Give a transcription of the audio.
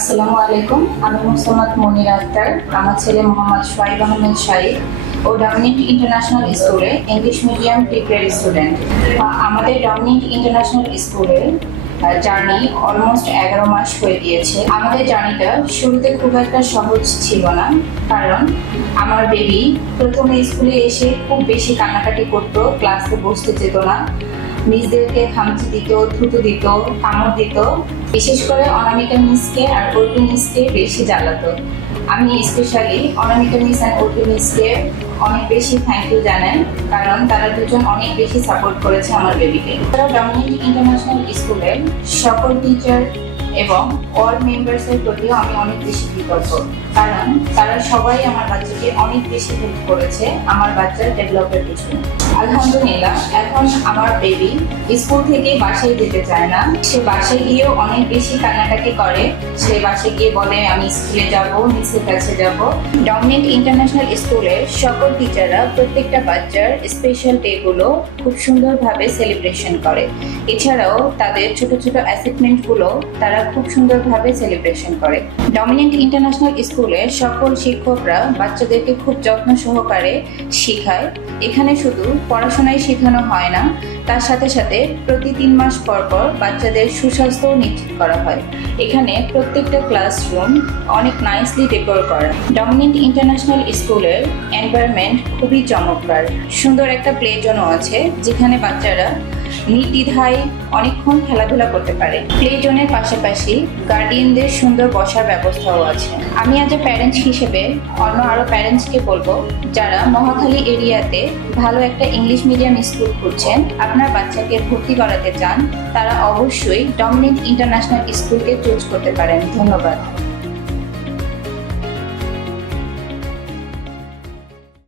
আসসালামু আলাইকুম। আমি মোসাম্মদ মনিরা আক্তার। আমার ছেলে মোহাম্মদ সোহাইব আহমেদ শাহিদ ও ডমিনেন্ট ইন্টারন্যাশনাল স্কুলে ইংলিশ মিডিয়াম প্রিপেয়ার স্টুডেন্ট। আমাদের ডমিনেন্ট ইন্টারন্যাশনাল স্কুলের জার্নি অলমোস্ট 11 মাস হয়ে গিয়েছে। আমাদের জার্নিটা শুরুতে খুব একটা সহজ ছিল না, কারণ আমার বেবি প্রথমে স্কুলে এসে খুব বেশি কান্নাকাটি করতো, ক্লাসে বসতে যেত না, মিসদেরকে খামচি দিত, থুতু দিত, কামড় দিত। বিশেষ করে অনামিকা মিসকে আর অর্পি মিসকে বেশি জ্বালাতো। আমি specially Anamika miss and Arpi মিসকে অনেক বেশি থ্যাংক ইউ জানাই, কারণ তারা দুজন অনেক বেশি সাপোর্ট করেছে আমার বেবিকে। তারা ডমিনেন্ট ইন্টারন্যাশনাল স্কুলের সকল টিচার এবং অল মেম্বার্সের প্রতিও আমি অনেক বেশি কৃতজ্ঞ, কারণ তারা সবাই আমার বাচ্চাকে অনেক বেশি হেল্প করেছে আমার বাচ্চার ডেভেলপের পিছনে। আলহামদুলিল্লাহ, এখন আমার বেবি স্কুল থেকে বাসায় যেতে চায় না। সে বাসায় গিয়েও অনেক বেশি কান্নাকাটি করে। সে বাসায় গিয়ে বলে আমি স্কুলে যাব, মিসের কাছে যাব। ডমিনেন্ট ইন্টারন্যাশনাল স্কুলের সকল টিচাররা প্রত্যেকটা বাচ্চার স্পেশাল ডেগুলো খুব সুন্দরভাবে সেলিব্রেশন করে। এছাড়াও তাদের ছোট ছোট অ্যাচিভমেন্টগুলো তারা খুব সুন্দরভাবে সেলিব্রেশন করে। ডমিনেন্ট ইন্টারন্যাশনাল স্কুলের সকল শিক্ষকরা বাচ্চাদেরকে খুব যত্ন সহকারে শেখায়। এখানে শুধু পড়াশোনাই শেখানো হয় না, তার সাথে সাথে প্রতি 3 মাস পর পর বাচ্চাদের সুস্বাস্থ্য নিশ্চিত করা হয়। এখানে প্রত্যেকটা ক্লাসরুম অনেক নাইসলি ডেকোর করা। ডমিনেন্ট ইন্টারন্যাশনাল স্কুলের এনভায়রনমেন্ট খুবই চমৎকার। সুন্দর একটা প্লে জোনও আছে, যেখানে বাচ্চারা নির্দ্বিধায় অনেকক্ষণ খেলাধুলা করতে পারে। প্লে জোনের পাশাপাশি গার্ডিয়ানদের সুন্দর বসার ব্যবস্থাও আছে। আমি আজ প্যারেন্টস হিসেবে অন্য আরও প্যারেন্টসকে বলবো, যারা মহাখালী এরিয়াতে ভালো একটা ইংলিশ মিডিয়াম স্কুল খুঁজছেন, আপনার বাচ্চাকে ভর্তি করাতে চান, তারা অবশ্যই ডমিনেন্ট ইন্টারন্যাশনাল স্কুলকে চুজ করতে পারেন। ধন্যবাদ।